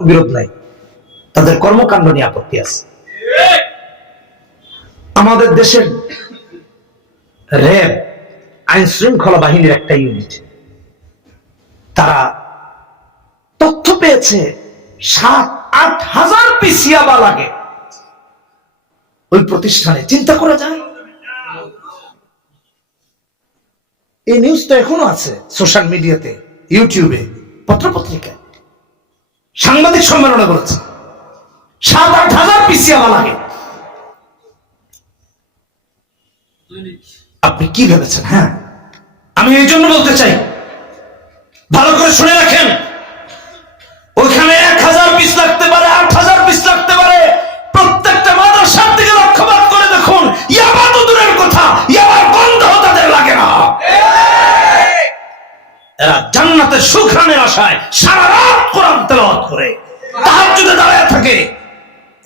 বিরোধ নাই, তাদের কর্মকাণ্ড নিয়ে আপত্তি আছে। আমাদের দেশের র্যাব আইন শৃঙ্খলা বাহিনীর একটা ইউনিট, তারা তথ্য পেয়েছে 7-8 হাজার পিস ইয়াবা লাগে ওই প্রতিষ্ঠানে। চিন্তা করা যায়? এই নিউজটা এখনো আছে সোশ্যাল মিডিয়াতে, ইউটিউবে, পত্রপত্রিকায়, সাংবাদিক সম্মেলনে বলেছে 7-8 হাজার পিস ইয়াবা লাগে। আপনি কি ভেবেছেন? হ্যাঁ, আমি এই জন্য বলতে চাই, ভালো করে শুনে রাখেন, ওইখানে 1000 পিস লাগতে পারে, 8000 পিস লাগতে পারে। প্রত্যেকটা মাদ্রাসার দিকে লক্ষ্যপাত করে দেখুন, ইয়াবা তো দূরের কথা, ইয়াবার গন্ধ তাদের লাগে না। এরা জান্নাতের সুঘ্রাণের আশায় সারা রাত কোরআন তেলাওয়াত করে, তাহাজ্জুদে দাঁড়ায় থাকে।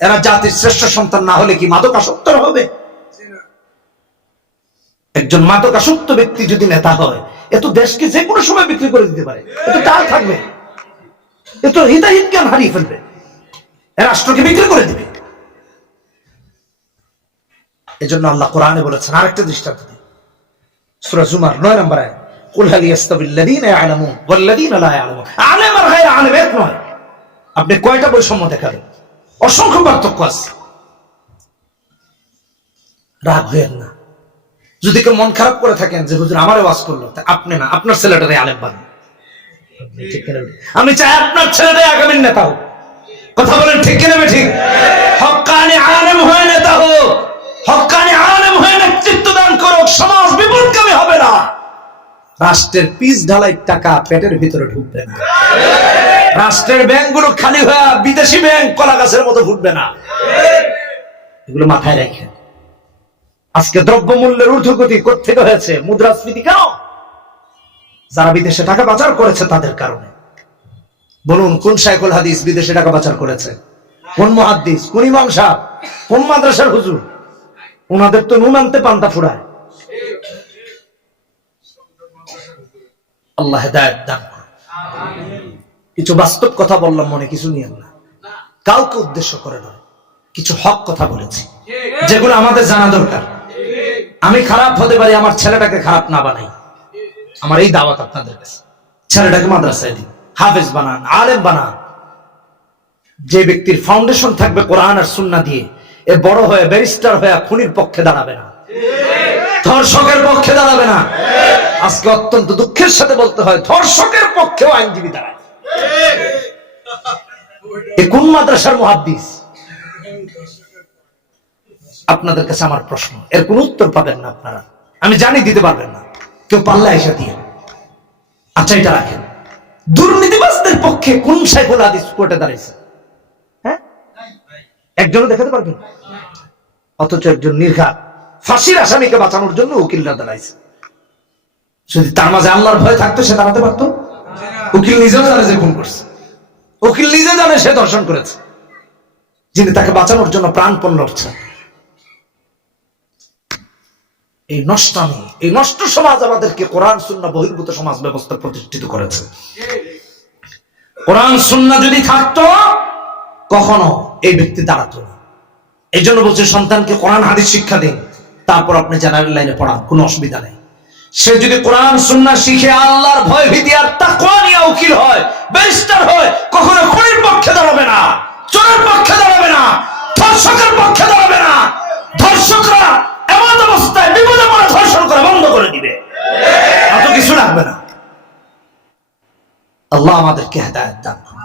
এরা জাতির শ্রেষ্ঠ সন্তান না হলে কি মাদকাসক্ত হবে? একজন মাদকাসক্ত ব্যক্তি যদি নেতা হয়, এ তো দেশকে যে কোনো সময় বিক্রি করে দিতে পারে, এ তো টাল থাকবে, এ তো হিতাহিত জ্ঞান হারিয়ে ফেলবে, এ রাষ্ট্রকে বিক্রি করে দিবে। এজন্য আল্লাহ কোরআনে বলেছেন, আরেকটা দৃষ্টান্ত দিই, সূরা জুমার 9 নম্বর আয়াত, কুল হাল ইয়াস্তাবিল্লাযীনা ইয়ালামুন ওয়াল্লাযীনা লা ইয়ালামুন। আলেম আর গায়র আলেম এক নয়। আপনি কয়টা বৈষম্য দেখাবেন? অসংখ্য পার্থক্য আছে। রাগ হয়েন না। যদি কেউ মন খারাপ করে থাকেন যে হুজুর আমারে ওয়াজ করলো, তা আপনি না, আপনার ছেলেটারে আলেম বানান। আমি চাই আপনার ছেলেটাই আগামী নেতা হোক। কথা বলেন ঠিক কিনা? ঠিক। হক্কানি আলেম হয়ে নেতা হোক, হক্কানি আলেম হয়ে নেতৃত্ব দান করুক, সমাজ বিপদগামী হবে না। রাষ্ট্রের পিচ ঢালাই টাকা পেটের ভিতরে ঢুকবে না। রাষ্ট্রের ব্যাংকগুলো খালি হয়ে বিদেশি ব্যাংক কলা গাছের মতো ফুটবে না। এগুলো মাথায় রেখে, আজকে দ্রব্যমূল্যের ঊর্ধ্বগতি কোত্থেকে হয়েছে? মুদ্রাস্ফীতি। কেন? যারা বিদেশে টাকা পাচার করেছে তাদের কারণে। বলুন, কোন শাইখুল হাদিস বিদেশে টাকা পাচার করেছে? কোন মুহাদ্দিস, কোন ইমাম সাহেব, কোন মাদ্রাসার হুজুর? ওনাদের তো নুন আনতে পান্তা ফুরায়। আল্লাহ হেদায়েত দান করুন। কিছু বাস্তব কথা বললাম, মনে কিছু নিয়েন না, কাউকে উদ্দেশ্য করে নয়, কিছু হক কথা বলেছি যেগুলো আমাদের জানা দরকার। আমি খারাপ হতে পারি, আমার ছেলেটাকে খারাপ না বানাই। আমার এই দাওয়াত আপনাদের কাছে, ছেলেটাকে মাদ্রাসায় দিন, হাফেজ বানান, আলেম বানান। যে ব্যক্তির ফাউন্ডেশন থাকবে কোরআন আর সুন্নাহ দিয়ে, এ বড় হয়ে ব্যারিস্টার হয়ে খুনির পক্ষে দাঁড়াবে না, ধর্ষকের পক্ষে দাঁড়াবে না। আজকে অত্যন্ত দুঃখের সাথে বলতে হয়, ধর্ষকের পক্ষেও আইনজীবী দাঁড়ায়। এ কোন মাদ্রাসার মুহাদ্দিস? আপনাদের কাছে আমার প্রশ্ন, এর কোন উত্তর পাবেন না আপনারা, আমি জানি দিতে পারবেন না, কেউ পাল্লা এসে দিয়ে। আচ্ছা, এটা রাখেন, দুর্নীতিবাজদের পক্ষে কোন শাইখুল হাদিস কোর্টে দাঁড়াইছে? হ্যাঁ, একজনও দেখাতে পারবেন? অথচ একজন নির্ঘাত ফাঁসির আসামিকে বাঁচানোর জন্য উকিলরা দাঁড়াইছে। যদি তার মাঝে আল্লাহর ভয় থাকতো, সে দাঁড়াতে পারতো? উকিল নিজেও জানে যে খুন করছে, উকিল নিজে জানে সে ধর্ষণ করেছে, যিনি তাকে বাঁচানোর জন্য প্রাণপণ লড়ছেন। এই নষ্টামি, এই নষ্ট সমাজ আমাদেরকে কোরআন সুন্নাহ বহির্ভূত সমাজ ব্যবস্থা প্রতিষ্ঠিত করেছে। কোরআন সুন্নাহ যদি থাকতো, কখনো এই ব্যক্তি দাঁড়াতো না। এই জন্য বলছে, সন্তানকে কোরআন হাদিস শিক্ষা দিন, তারপর আপনি জেনারেল লাইনে পড়ান, কোনো অসুবিধা নেই। সে যদি কোরআন সুন্নাহ শিখে আল্লাহর ভয় ভীতি আর তাকওয়া নিয়ে উকিল হয়, ব্যারিস্টার হয়, কখনো খুনির পক্ষে দাঁড়াবে না, চোরের পক্ষে দাঁড়াবে না, ধর্ষকের পক্ষে দাঁড়াবে না। ধর্ষকরা এমন অবস্থায় বিপদে পড়ে ধর্ষণ করা বন্ধ করে দিবে, এত কিছু রাখবে না। আল্লাহ আমাদেরকে হেদায়েত দান করুন।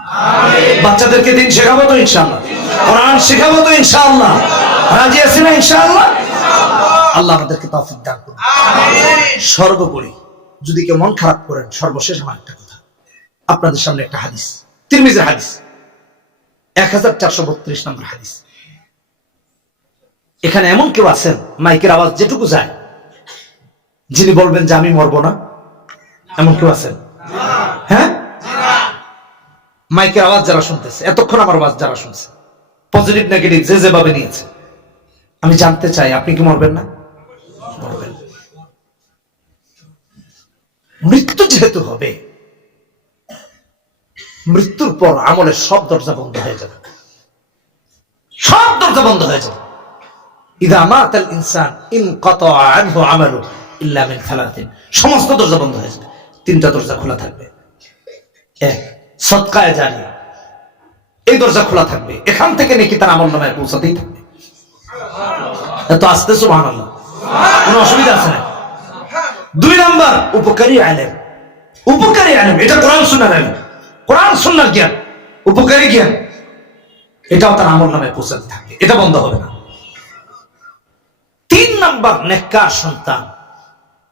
বাচ্চাদেরকে দিন শেখাবো তো ইনশাআল্লাহ, কোরআন শেখাবো তো ইনশাআল্লাহ, রাজি আছি না ইনশাআল্লাহ? আল্লাহ আমাদেরকে তৌফিক দান করুন। সর্বোপরি যদি কেউ মন খারাপ করেন, সর্বশেষ আমার একটা কথা, আপনাদের সামনে একটা হাদিস, তিরমিজির হাদিস, 1432 নম্বর হাদিস। এখানে এমন কেউ আছেন, মাইকের আওয়াজ যেটুকু যায়, যিনি বলবেন যে আমি মরবো না? এমন কেউ আছেন? হ্যাঁ, মাইকের আওয়াজ যারা শুনতেছে, এতক্ষণ আমার আওয়াজ যারা শুনছে, পজিটিভ নেগেটিভ যে যেভাবে নিয়েছে, আমি জানতে চাই, আপনি কি মরবেন না? মরবেন। মৃত্যু যেহেতু হবে, মৃত্যুর পর আমলের সব দরজা বন্ধ হয়ে যাবে, সব দরজা বন্ধ হয়ে যাবে। ইদা মাতাল ইনসান ইনকাতা আনহু আমালু ইল্লা মিন সালাতিন, সমস্ত দরজা বন্ধ হয়ে যাবে, তিনটা দরজা খোলা থাকবে। এক, সদকায়ে জারিয়া, এই দরজা খোলা থাকবে, এখান থেকে নেকি তার আমলনামায় পৌঁছাতেই থাকবে। এত আস্তে সুবহানাল্লাহ, কোনো অসুবিধা আছে না? দুই নাম্বার, উপকারী ইলম, উপকারী ইলম, এটা কোরআন সুন্নাহর ইলম, কোরআন সুন্নাহর জ্ঞান, উপকারী জ্ঞান, এটাও তার আমলনামায় পৌঁছাতে থাকবে, এটা বন্ধ হবে না। তিন নাম্বার, নেককার সন্তান,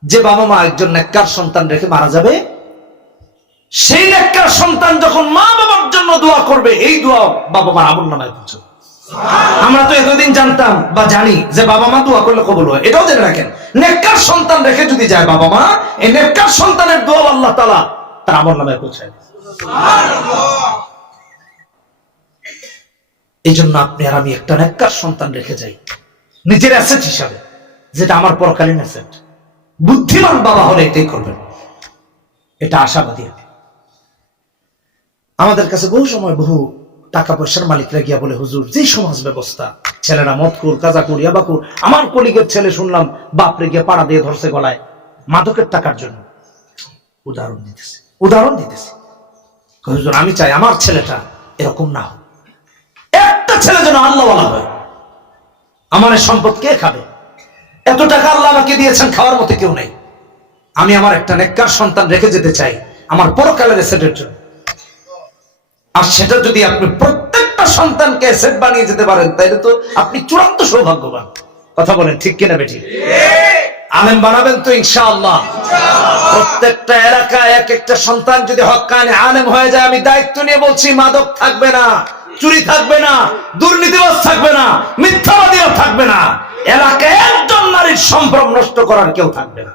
যে বাবা মা একজন নেককার সন্তান রেখে মারা যাবে, সেই নেককার সন্তান যখন মা বাবার জন্য দোয়া করবে, এই দোয়া বাবা মার আমলনামায় পৌঁছাবে। আমরা তো এতদিন জানতাম বা জানি যে বাবা মা দোয়া করলে কবুল হয়, এটাও জেনে রাখেন, নেককার সন্তান রেখে যদি যায় বাবা মা, এই নেককার সন্তানের দোয়া আল্লাহ তাআলা তার আমলনামায় পৌঁছায়। এই জন্য আপনি আর আমি একটা নেককার সন্তান রেখে যাই নিজের অ্যাসেট হিসাবে, যেটা আমার পরকালীন অ্যাসেট। বুদ্ধিমান বাবা হলে এটাই করবেন, এটা আশাবাদী। আমাদের কাছে বহু সময় বহু টাকা পয়সার মালিকরা গিয়া বলে, হুজুর যে সমাজ ব্যবস্থা, ছেলেরা মদকুর, গাঁজাকুর, ইয়াবাকুর, আমার কলিগের ছেলে শুনলাম বাপরে গিয়ে পাড়া দিয়ে ধরছে গলায় মাদকের টাকার জন্য। উদাহরণ দিতেছি হুজুর, আমি চাই আমার ছেলেটা এরকম না হোক, একটা ছেলে যেন আল্লাহওয়ালা হয়। আমার সম্পদ কে খাবে? এত টাকা আল্লাহ আমাকে দিয়েছেন, খাওয়ার মতো কেউ নেই। আমি আমার একটা নেককার সন্তান রেখে যেতে চাই আমার পরকালের এসেটের জন্য। আর সেটা যদি আপনি প্রত্যেকটা সন্তানকে এসেট বানিয়ে যেতে পারেন, তাইলে তো আপনি চূড়ান্ত সৌভাগ্যবান। কথা বলেন ঠিক কিনা বেঠিক? আলেম বানাবেন তো ইনশাআল্লাহ। প্রত্যেকটা এলাকায় এক একটা সন্তান যদি হক্কানি আলেম হয়ে যায়, আমি দায়িত্ব নিয়ে বলছি, মাদক থাকবে না, চুরি থাকবে না, দুর্নীতিবাজ থাকবে না, মিথ্যাবাদীও থাকবে না, এলাকায় একজন নারীর সম্ভ্রম নষ্ট করার কেউ থাকবে না।